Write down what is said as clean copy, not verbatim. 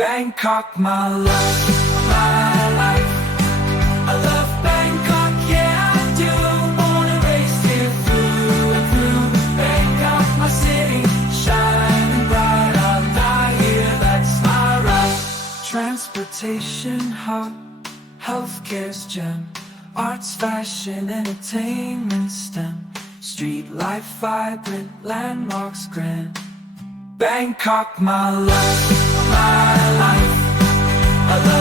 Bangkok, my love, my life. I love Bangkok, yeah I do. Wanna race here through and through. Bangkok, my city, shining bright. I'll die here, that's my right. Transportation hub, healthcare's gem, arts, fashion, entertainment STEM. Street life vibrant, landmarks grand. Bangkok, my love, my life. I love